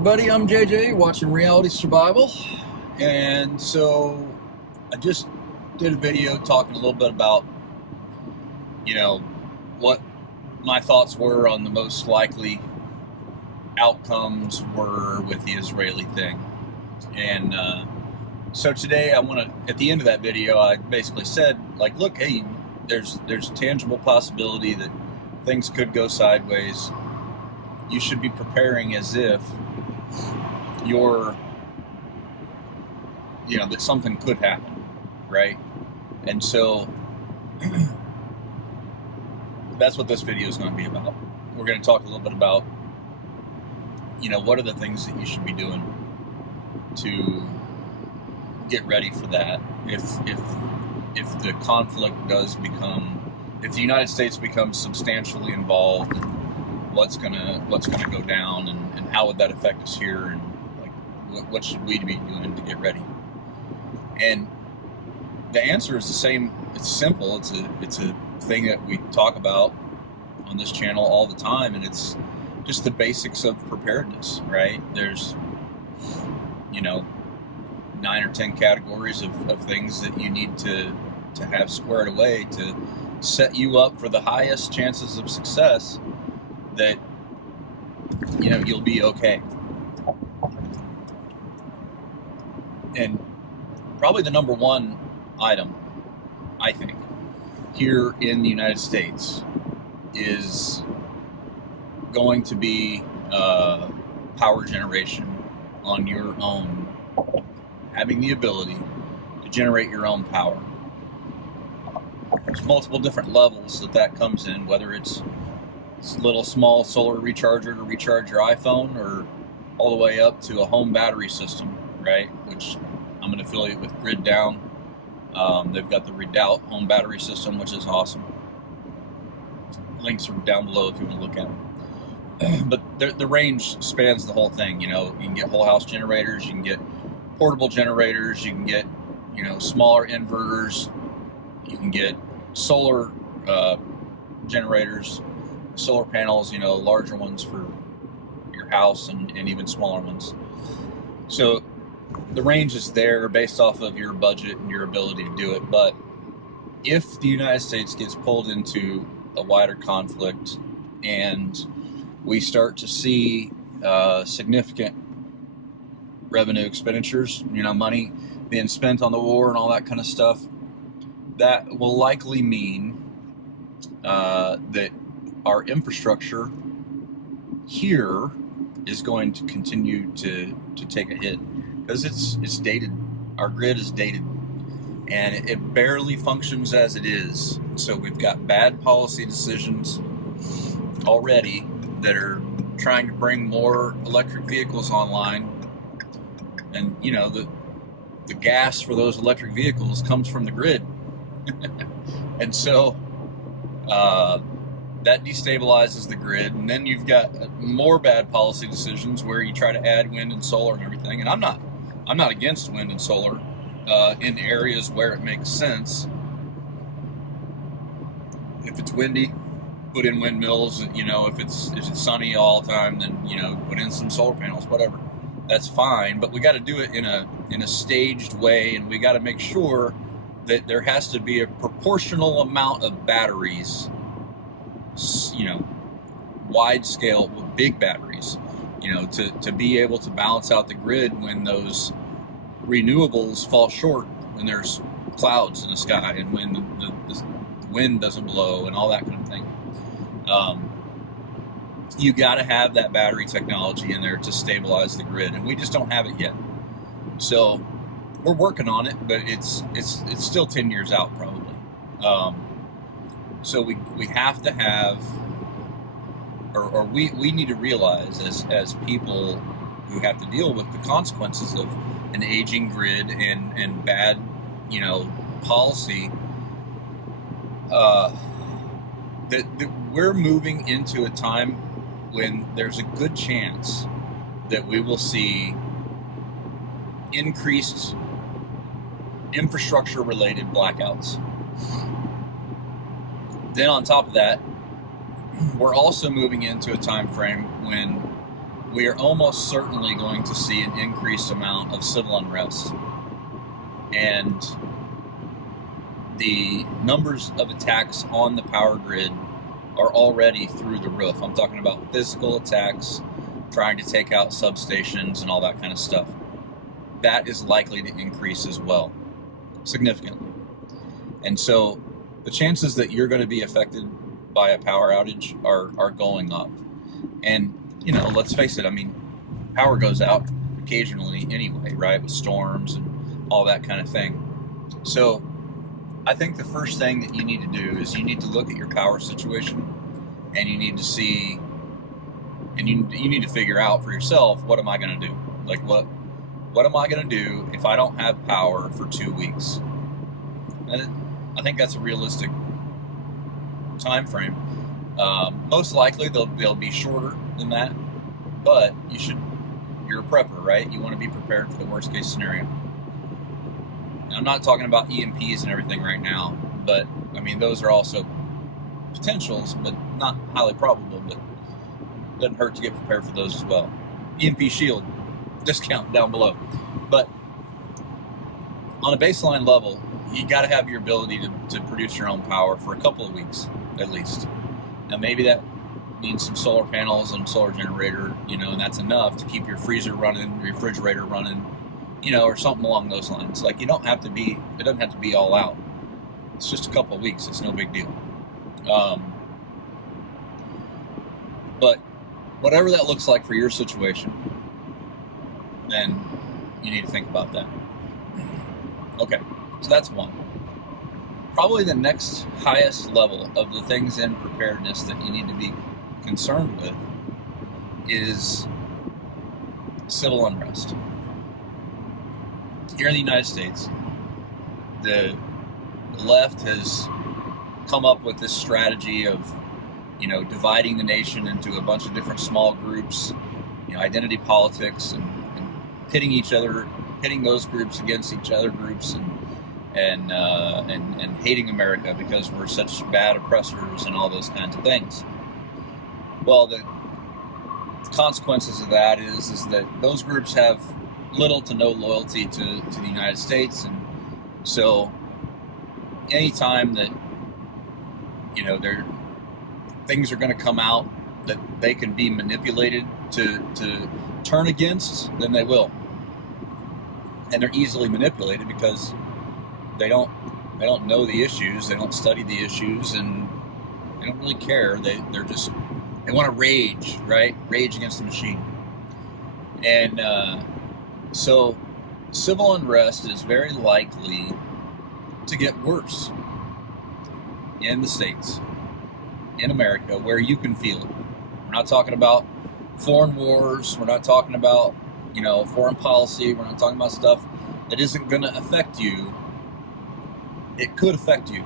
everybody, I'm JJ, watching Reality Survival. And so I just did a video talking a little bit about, what my thoughts were on the most likely outcomes were with the Israeli thing. And so today I want to, at the end of that video, I basically said, like, look, hey, there's a tangible possibility that things could go sideways. You should be preparing as if that something could happen, right? And so that's what this video is going to be about. We're going to talk a little bit about, what are the things that you should be doing to get ready for that. If the conflict does become, if the United States becomes substantially involved, what's gonna go down, and how would that affect us here, and like what should we be doing to get ready? And the answer is the same. It's simple. It's a thing that we talk about on this channel all the time, and it's just the basics of preparedness, right? There's 9 or 10 categories of things that you need to have squared away to set you up for the highest chances of success, that you'll be okay. And probably the number one item, I think, here in the United States is going to be power generation on your own, having the ability to generate your own power. There's multiple different levels that comes in, whether it's little small solar recharger to recharge your iPhone, or all the way up to a home battery system, right? Which I'm an affiliate with Redoubt. They've got the Redoubt home battery system, which is awesome. Links are down below if you want to look at them. But the range spans the whole thing. You can get whole house generators, you can get portable generators, you can get smaller inverters, you can get solar generators, solar panels, larger ones for your house, and even smaller ones. So the range is there based off of your budget and your ability to do it. But if the United States gets pulled into a wider conflict and we start to see significant revenue expenditures, money being spent on the war and all that kind of stuff, that will likely mean that our infrastructure here is going to continue to take a hit, because it's dated. Our grid is dated, and it barely functions as it is. So we've got bad policy decisions already that are trying to bring more electric vehicles online, and the gas for those electric vehicles comes from the grid. And so that destabilizes the grid, and then you've got more bad policy decisions where you try to add wind and solar and everything. And I'm not against wind and solar in areas where it makes sense. If it's windy, put in windmills. If it's sunny all the time, then put in some solar panels, whatever. That's fine, but we got to do it in a staged way, and we got to make sure that there has to be a proportional amount of batteries, wide scale, big batteries, to be able to balance out the grid when those renewables fall short, when there's clouds in the sky, and when the wind doesn't blow, and all that kind of thing. You got to have that battery technology in there to stabilize the grid, and we just don't have it yet. So we're working on it, but it's still 10 years out probably. So we have to have, or we need to realize as people who have to deal with the consequences of an aging grid and bad, policy, that we're moving into a time when there's a good chance that we will see increased infrastructure-related blackouts. Then on top of that, we're also moving into a time frame when we are almost certainly going to see an increased amount of civil unrest. And the numbers of attacks on the power grid are already through the roof. I'm talking about physical attacks, trying to take out substations and all that kind of stuff. That is likely to increase as well, significantly. And so the chances that you're going to be affected by a power outage are going up. And, you know, let's face it, I mean, power goes out occasionally anyway, right, with storms and all that kind of thing. So I think the first thing that you need to do is you need to look at your power situation, and you need to see, and you need to figure out for yourself, what am I going to do? Like, what am I going to do if I don't have power for 2 weeks? And I think that's a realistic time frame. Most likely they'll be shorter than that, but you're a prepper, right? You want to be prepared for the worst case scenario. And I'm not talking about EMPs and everything right now, but I mean, those are also potentials, but not highly probable, but it doesn't hurt to get prepared for those as well. EMP Shield, discount down below. But on a baseline level, you got to have your ability to produce your own power for a couple of weeks, at least. Now, maybe that means some solar panels and solar generator, you know, and that's enough to keep your freezer running, refrigerator running, you know, or something along those lines. Like, it doesn't have to be all out. It's just a couple of weeks. It's no big deal. But whatever that looks like for your situation, then you need to think about that. Okay, so that's one. Probably the next highest level of the things in preparedness that you need to be concerned with is civil unrest. Here in the United States, the left has come up with this strategy of, you know, dividing the nation into a bunch of different small groups, you know, identity politics, and pitting those groups against each other groups, and hating America because we're such bad oppressors and all those kinds of things. Well, the consequences of that is that those groups have little to no loyalty to the United States, and so anytime that, you know, things are going to come out that they can be manipulated to turn against, then they will. And they're easily manipulated because they don't know the issues, they don't study the issues, and they don't really care. They want to rage, right? Rage against the machine. And so civil unrest is very likely to get worse in the States, in America, where you can feel it. We're not talking about foreign wars. We're not talking about, you know, foreign policy. We're not talking about stuff that isn't going to affect you. It could affect you.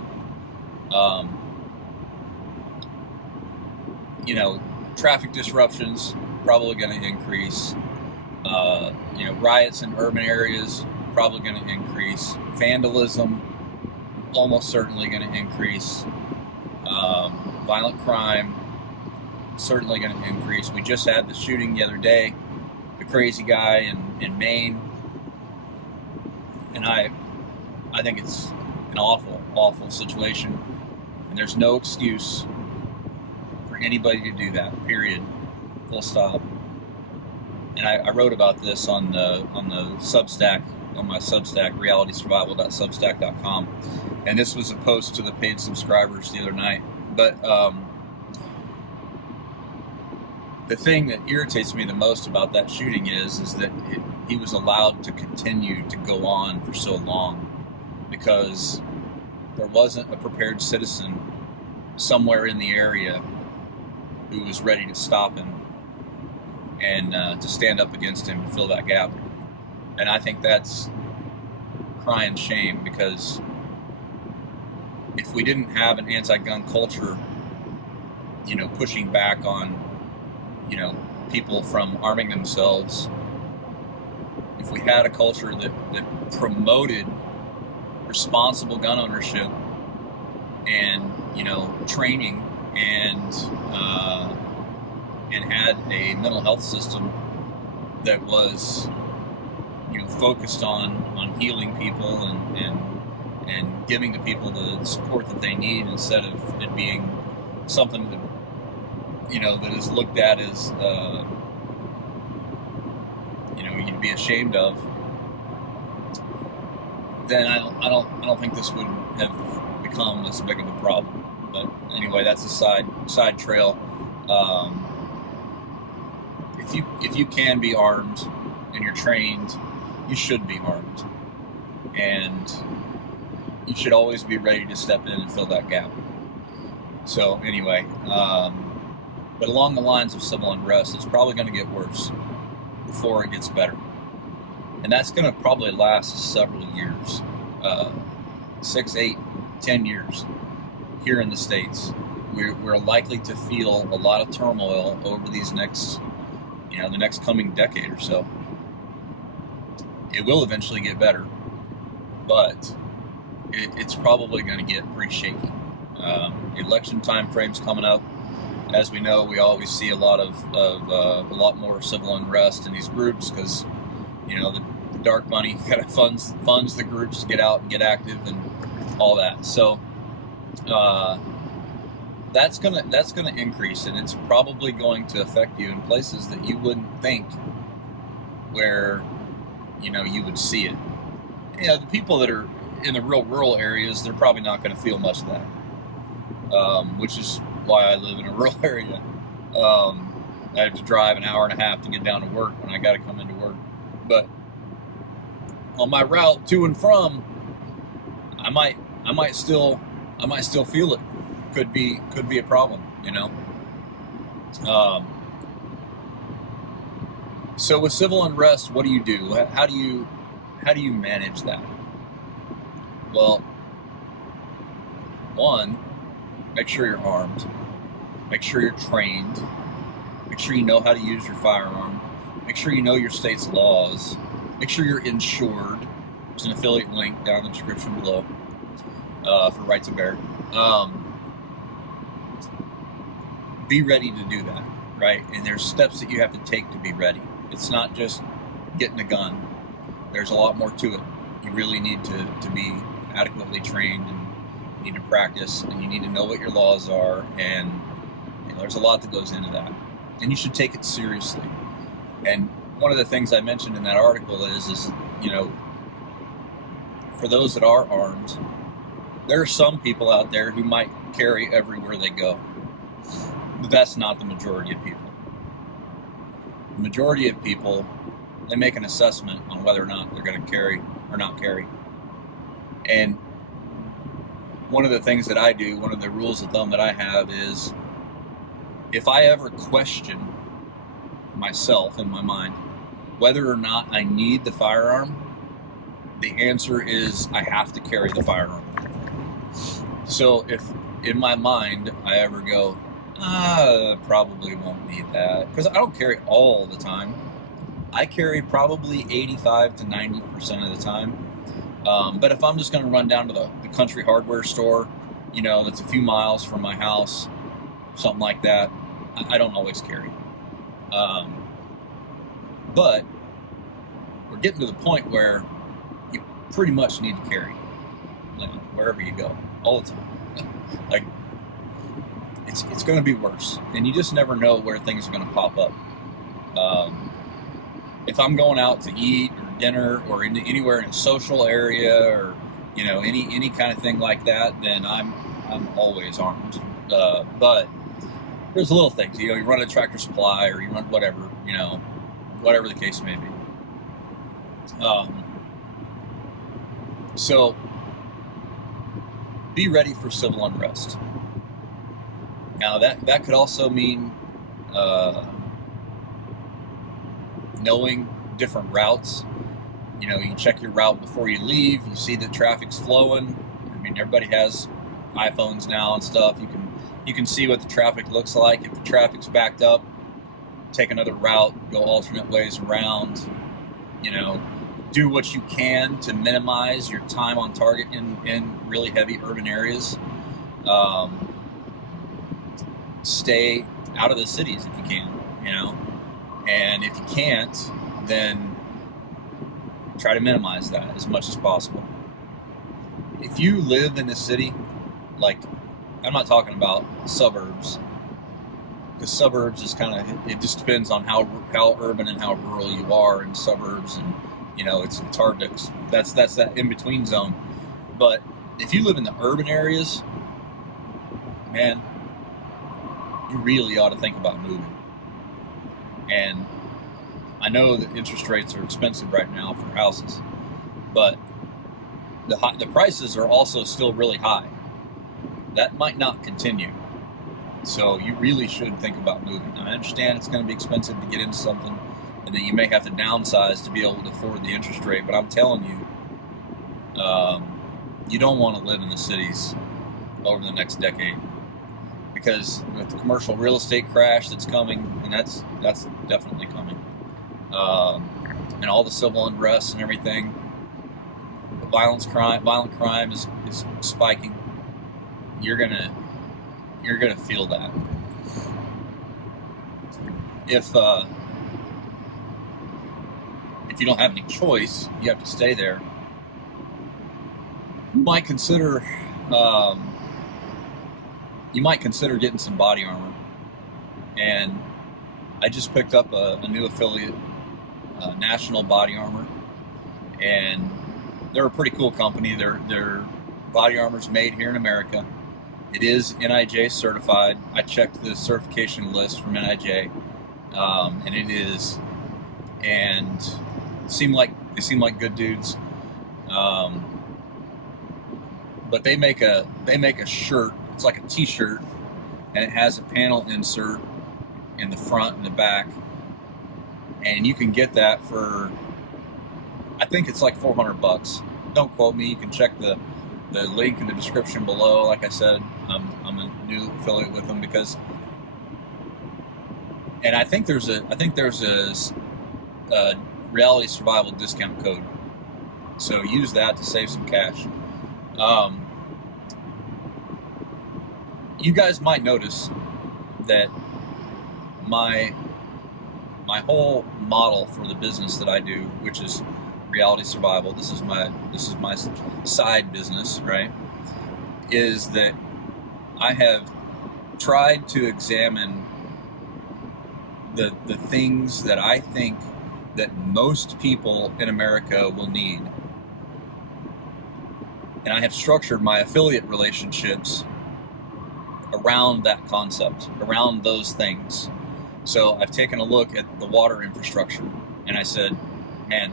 You know, traffic disruptions probably going to increase. You know, riots in urban areas probably going to increase. Vandalism almost certainly going to increase. Violent crime certainly going to increase. We just had the shooting the other day, the crazy guy in Maine, and I think it's an awful situation, and there's no excuse for anybody to do that, period, full stop. And I wrote about this on the Substack, on my Substack, realitysurvival.substack.com, and this was a post to the paid subscribers the other night. But the thing that irritates me the most about that shooting is that he was allowed to continue to go on for so long because there wasn't a prepared citizen somewhere in the area who was ready to stop him and to stand up against him and fill that gap. And I think that's crying shame, because if we didn't have an anti-gun culture, you know, pushing back on, you know, people from arming themselves, if we had a culture that promoted responsible gun ownership and, you know, training and and had a mental health system that was, focused on healing people and giving the people the support that they need, instead of it being something that, that is looked at as, you'd be ashamed of, then I don't think this would have become as big of a problem. But anyway, that's a side trail. If you can be armed and you're trained, you should be armed, and you should always be ready to step in and fill that gap. So anyway, but along the lines of civil unrest, it's probably going to get worse before it gets better, and that's going to probably last several years, 6, 8, 10 years here in the States. We're likely to feel a lot of turmoil over these next, the next coming decade or so. It will eventually get better, but it's probably going to get pretty shaky. Election time frames coming up. As we know, we always see a lot more civil unrest in these groups, because the dark money kind of funds the groups to get out and get active and all that. So that's gonna increase, and it's probably going to affect you in places that you wouldn't think where you would see it. The people that are in the real rural areas, they're probably not going to feel much of that, which is why I live in a rural area. I have to drive an hour and a half to get down to work when I got to come into work. But on my route to and from, I might still feel it. Could be a problem, So with civil unrest, what do you do? How do you manage that? Well, one, make sure you're armed. Make sure you're trained. Make sure you know how to use your firearm. Make sure you know your state's laws. Make sure you're insured. There's an affiliate link down in the description below for Right to Bear. Be ready to do that, right? And there's steps that you have to take to be ready. It's not just getting a gun. There's a lot more to it. You really need to be adequately trained, and you need to practice, and you need to know what your laws are, and there's a lot that goes into that. And you should take it seriously. And one of the things I mentioned in that article is for those that are armed, there are some people out there who might carry everywhere they go. But that's not the majority of people. The majority of people, they make an assessment on whether or not they're going to carry or not carry. And one of the things that I do, one of the rules of thumb that I have is, if I ever question myself in my mind whether or not I need the firearm, the answer is I have to carry the firearm. So if in my mind I ever go, probably won't need that, because I don't carry all the time. I carry probably 85 to 90% of the time. But if I'm just going to run down to the country hardware store, that's a few miles from my house, something like that, I don't always carry. But we're getting to the point where you pretty much need to carry, wherever you go, all the time. Like, it's going to be worse, and you just never know where things are going to pop up. If I'm going out to eat or dinner or anywhere in a social area, or any kind of thing like that, then I'm always armed. But there's little things, you run a Tractor Supply, or you run whatever, whatever the case may be. So be ready for civil unrest. Now that could also mean knowing different routes. You check your route before you leave. You see that traffic's flowing. I mean, everybody has iPhones now and stuff. You can see what the traffic looks like. If the traffic's backed up, take another route, go alternate ways around. Do what you can to minimize your time on target in really heavy urban areas. Stay out of the cities if you can, you know. And if you can't, then try to minimize that as much as possible. If you live in a city, like, I'm not talking about suburbs, because suburbs is kind of, it just depends on how urban and how rural you are in suburbs, and you know, it's hard to, that's that in-between zone. But if you live in the urban areas, man, you really ought to think about moving. And I know that interest rates are expensive right now for houses, but the prices are also still really high. That might not continue. So you really should think about moving. I understand it's going to be expensive to get into something, and that you may have to downsize to be able to afford the interest rate, but I'm telling you, you don't want to live in the cities over the next decade, because with the commercial real estate crash that's coming, and that's definitely coming, and all the civil unrest and everything, violent crime is spiking. You're gonna feel that. If you don't have any choice, you have to stay there. You might consider getting some body armor. And I just picked up a new affiliate, National Body Armor, and they're a pretty cool company. Their body armor's made here in America. It is NIJ certified. I checked the certification list from NIJ, and it is. And they seem like good dudes. But they make a shirt. It's like a T-shirt, and it has a panel insert in the front and the back, and you can get that for, I think it's like $400. Don't quote me. You can check the link in the description below. Like I said, I'm a new affiliate with them because, and I think there's a reality survival discount code, so use that to save some cash. You guys might notice that my whole model for the business that I do, which is reality survival, this is my side business, right, is that I have tried to examine the things that I think that most people in America will need. And I have structured my affiliate relationships around that concept, around those things. So I've taken a look at the water infrastructure, and I said, man,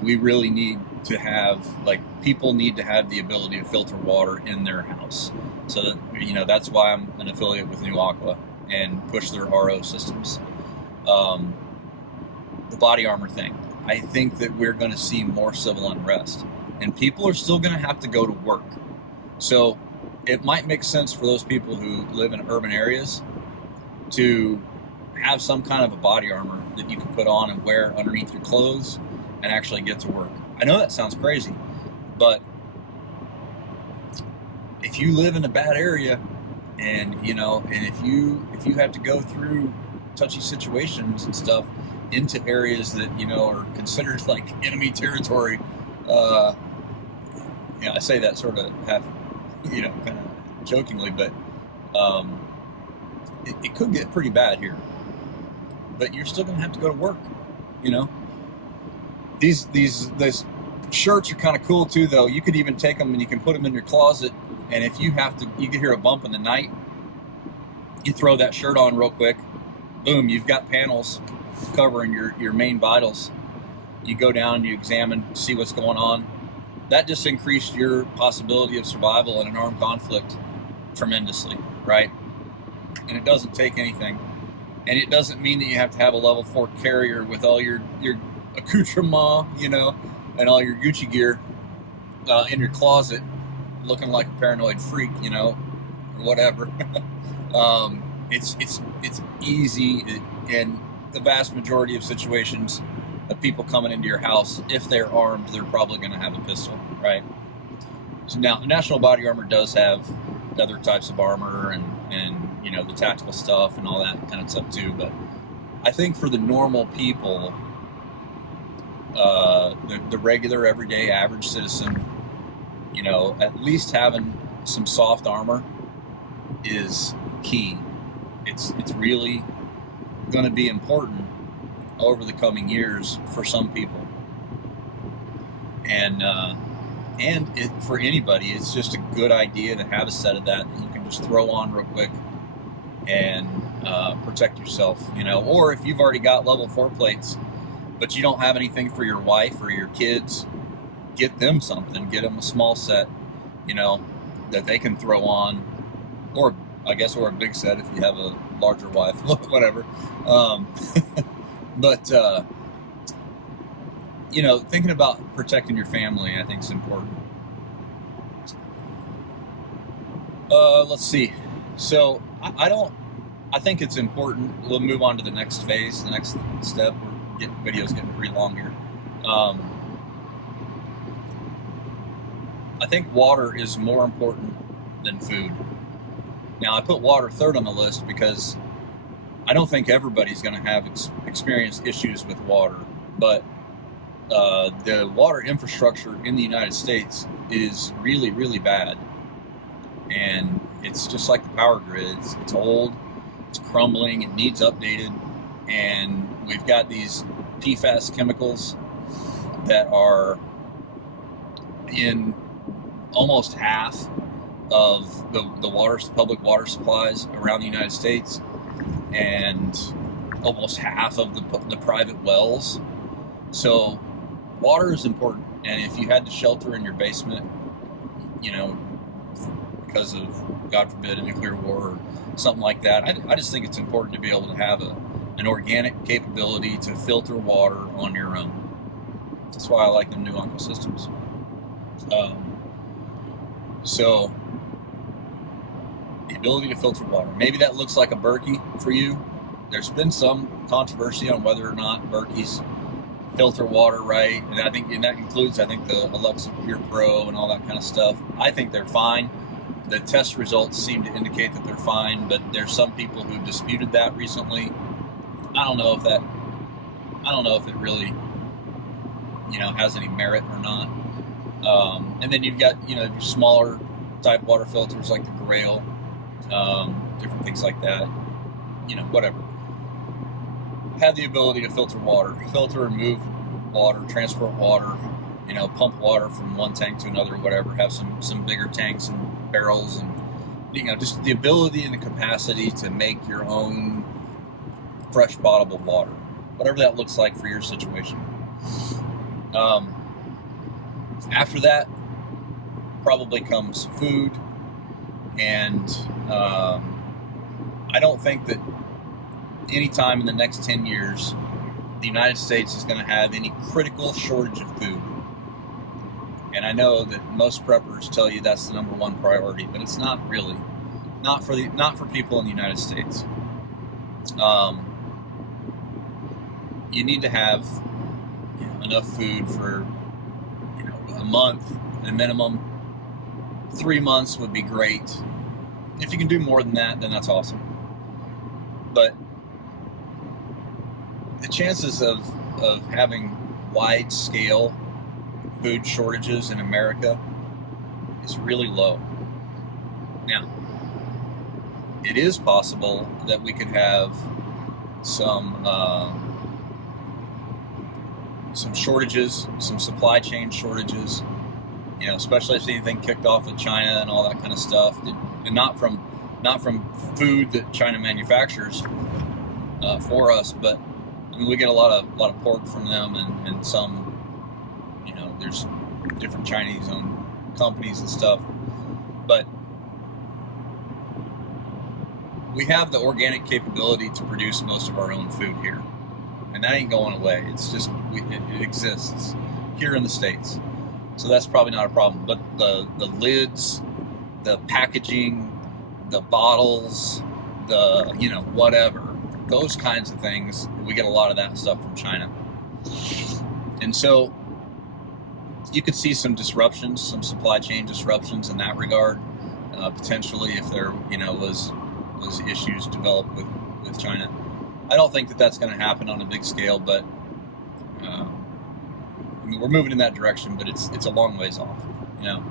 we really need to have, like, people need to have the ability to filter water in their house. So that, you know, that's why I'm an affiliate with New Aqua and push their RO systems. The body armor thing, I think that we're going to see more civil unrest, and people are still going to have to go to work. So it might make sense for those people who live in urban areas to have some kind of a body armor that you can put on and wear underneath your clothes and actually get to work. I know that sounds crazy, but if you live in a bad area, and you know, and if you have to go through touchy situations and stuff into areas that, you know, are considered like enemy territory, yeah, I say that sort of half, you know, kind of jokingly, but it could get pretty bad here. But you're still going to have to go to work, you know. These shirts are kind of cool too, though. You could even take them and you can put them in your closet, and if you have to, you can hear a bump in the night, you throw that shirt on real quick, boom, you've got panels covering your main vitals. You go down, you examine, see what's going on. That just increased your possibility of survival in an armed conflict tremendously, right? And it doesn't take anything. And it doesn't mean that you have to have a level 4 carrier with all your accoutrement, you know, and all your Gucci gear in your closet, looking like a paranoid freak, you know, or whatever. It's easy, and the vast majority of situations of people coming into your house, if they're armed, they're probably going to have a pistol, right? So now, National Body Armor does have other types of armor and you know, the tactical stuff and all that kind of stuff too. But I think for the normal people, the regular, everyday, average citizen, you know, at least having some soft armor is key. It's really going to be important over the coming years for some people, and for anybody, it's just a good idea to have a set of that you can just throw on real quick and protect yourself, you know. Or if you've already got level 4 plates, but you don't have anything for your wife or your kids, get them something. Get them a small set, you know, that they can throw on, or I guess, or a big set if you have a larger wife, whatever. But you know, thinking about protecting your family, I think is important. Let's see. So I think it's important. We'll move on to the next phase, the next step. Video's getting pretty long here. I think water is more important than food. Now, I put water third on the list because I don't think everybody's going to have experienced issues with water, but the water infrastructure in the United States is really, really bad. And it's just like the power grid. It's old, it's crumbling, it needs updated, and we've got these PFAS chemicals that are in almost half of the public water supplies around the United States, and almost half of the private wells. So water is important, and if you had to shelter in your basement, you know, because of, God forbid, a nuclear war or something like that, I just think it's important to be able to have an organic capability to filter water on your own. That's why I like the new Aqua systems. So the ability to filter water. Maybe that looks like a Berkey for you. There's been some controversy on whether or not Berkeys filter water right, and I think that includes, I think, the Alexa Pure Pro and all that kind of stuff. I think they're fine. The test results seem to indicate that they're fine, but there's some people who disputed that recently. I don't know if it really, you know, has any merit or not. And then you've got, you know, your smaller type water filters like the Grail, different things like that, you know, whatever. Have the ability to filter water, filter and move water, transport water, you know, pump water from one tank to another, whatever. Have some bigger tanks and barrels, and, you know, just the ability and the capacity to make your own fresh potable water, whatever that looks like for your situation. After that probably comes food, and I don't think that any time in the next 10 years the United States is going to have any critical shortage of food. And I know that most preppers tell you that's the number one priority, but it's not really. Not for people in the United States. You need to have, you know, enough food for, you know, a month at a minimum. 3 months would be great. If you can do more than that, then that's awesome. But the chances of having wide scale food shortages in America is really low. Now, it is possible that we could have some shortages, some supply chain shortages, you know, especially if anything kicked off with China and all that kind of stuff, and not from food that China manufactures for us, but I mean, we get a lot of pork from them, and some, you know, there's different Chinese-owned companies and stuff, but we have the organic capability to produce most of our own food here, and that ain't going away. It's just it exists here in the States, so that's probably not a problem. But the lids, the packaging, the bottles, the, you know, whatever, those kinds of things, we get a lot of that stuff from China. And so you could see some disruptions, some supply chain disruptions in that regard, potentially, if there, you know, was as issues develop with China. I don't think that that's going to happen on a big scale, but I mean, we're moving in that direction, but it's a long ways off, you know.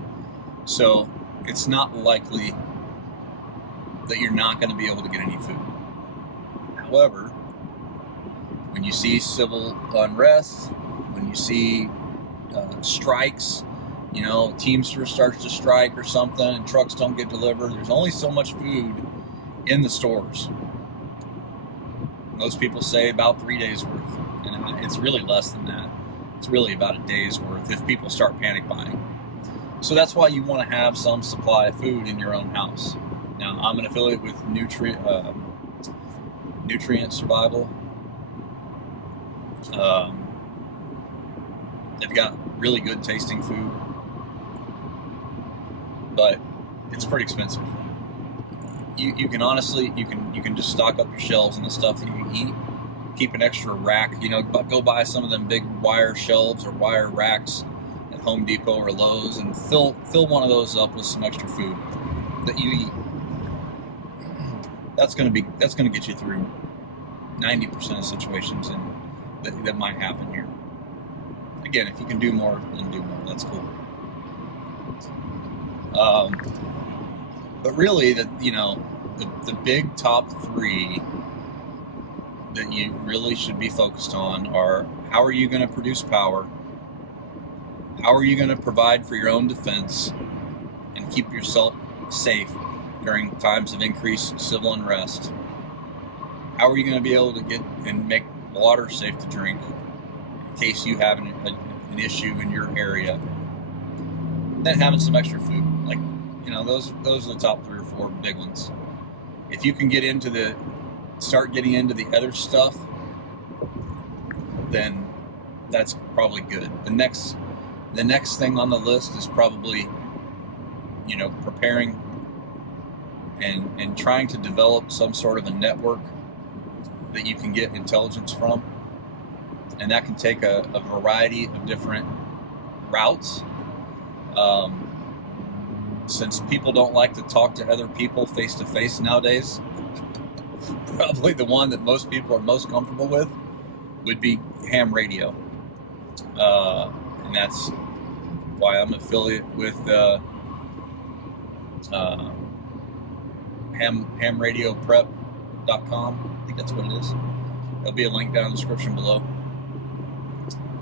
So it's not likely that you're not going to be able to get any food. However, when you see civil unrest, when you see strikes, you know, Teamsters starts to strike or something and trucks don't get delivered, there's only so much food in the stores. Most people say about 3 days worth, and it's really less than that. It's really about a day's worth if people start panic buying. So that's why you want to have some supply of food in your own house. Now, I'm an affiliate with Nutrient Survival. They've got really good tasting food, but it's pretty expensive. You can honestly, you can just stock up your shelves and the stuff that you eat. Keep an extra rack, you know, go buy some of them big wire shelves or wire racks at Home Depot or Lowe's and fill one of those up with some extra food that you eat. That's gonna get you through 90% of situations that might happen here. Again, if you can do more, then do more. That's cool. But really, the big top three that you really should be focused on are: how are you going to produce power? How are you going to provide for your own defense and keep yourself safe during times of increased civil unrest? How are you going to be able to get and make water safe to drink in case you have an issue in your area? And then having some extra food, like, you know, those are the top 3 or 4 big ones. If you can start getting into the other stuff, then that's probably good. The next thing on the list is probably, you know, preparing and trying to develop some sort of a network that you can get intelligence from, and that can take a variety of different routes. Since people don't like to talk to other people face to face nowadays, probably the one that most people are most comfortable with would be ham radio, and that's why I'm affiliate with hamradioprep.com. I think that's what it is. There'll be a link down in the description below.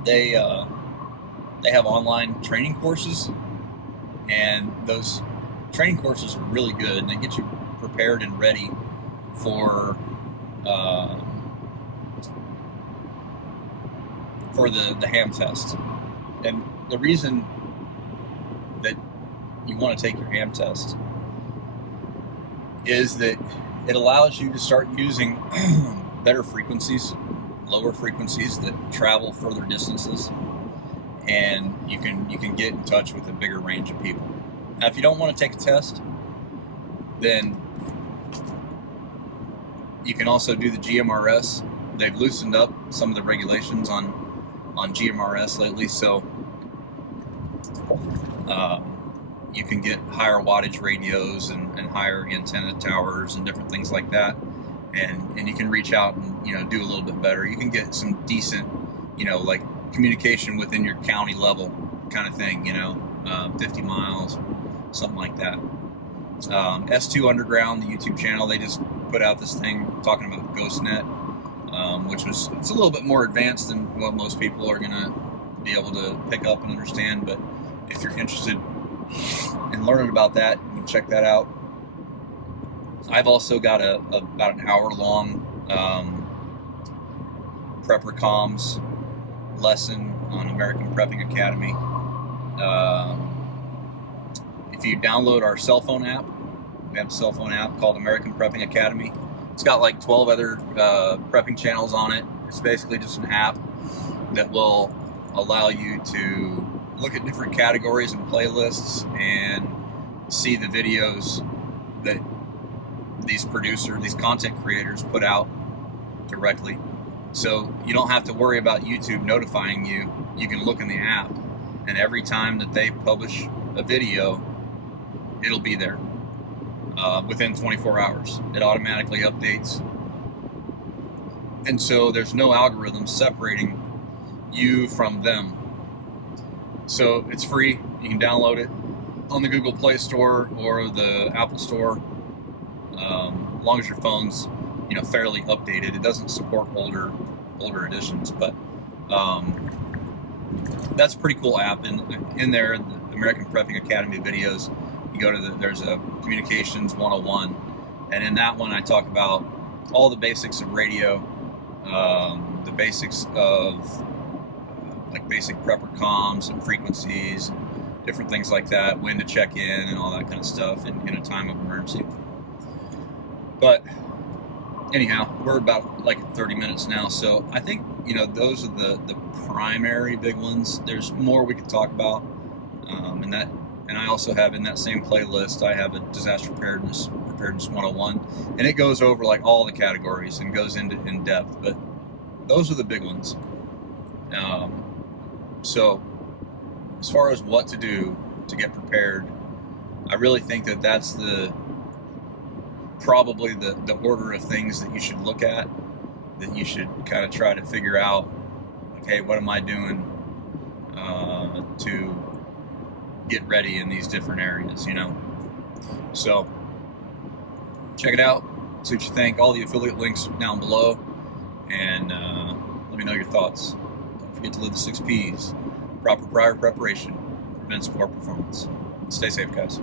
They have online training courses, and those training courses are really good, and they get you prepared and ready for the ham test. And the reason that you want to take your ham test is that it allows you to start using better frequencies, lower frequencies that travel further distances, and you can get in touch with a bigger range of people. Now, if you don't want to take a test, then you can also do the GMRS. They've loosened up some of the regulations on GMRS lately, so you can get higher wattage radios and higher antenna towers and different things like that, and you can reach out and, you know, do a little bit better. You can get some decent, you know, like communication within your county level kind of thing, you know, 50 miles, something like that. S2 Underground, the YouTube channel, they just put out this thing talking about GhostNet, which it's a little bit more advanced than what most people are gonna be able to pick up and understand. But if you're interested in learning about that, you can check that out. I've also got about an hour-long Prepper Comms lesson on American Prepping Academy. If you download our cell phone app, we have a cell phone app called American Prepping Academy. It's got like 12 other prepping channels on it. It's basically just an app that will allow you to look at different categories and playlists and see the videos that these content creators put out directly. So you don't have to worry about YouTube notifying you. You can look in the app, and every time that they publish a video, it'll be there. within 24 hours. It automatically updates. And so there's no algorithm separating you from them. So it's free. You can download it on the Google Play Store or the Apple Store, as long as your phone's, you know, fairly updated. It doesn't support older editions, but that's a pretty cool app. And in there, the American Prepping Academy videos, you go to there's a Communications 101, and in that one I talk about all the basics of radio, the basics of like basic prepper comms and frequencies, different things like that, when to check in and all that kind of stuff in a time of emergency. But anyhow, we're about like 30 minutes now, so I think, you know, those are the primary big ones. There's more we could talk about, and I also have in that same playlist, I have a disaster preparedness 101, and it goes over like all the categories and goes into in depth, but those are the big ones. So as far as what to do to get prepared, I really think that that's probably the order of things that you should look at, that you should kind of try to figure out, okay, what am I doing to get ready in these different areas, you know? So check it out, see what you think. All the affiliate links down below, and let me know your thoughts. Don't forget to live the 6 P's. Proper prior preparation prevents poor performance. Stay safe, guys.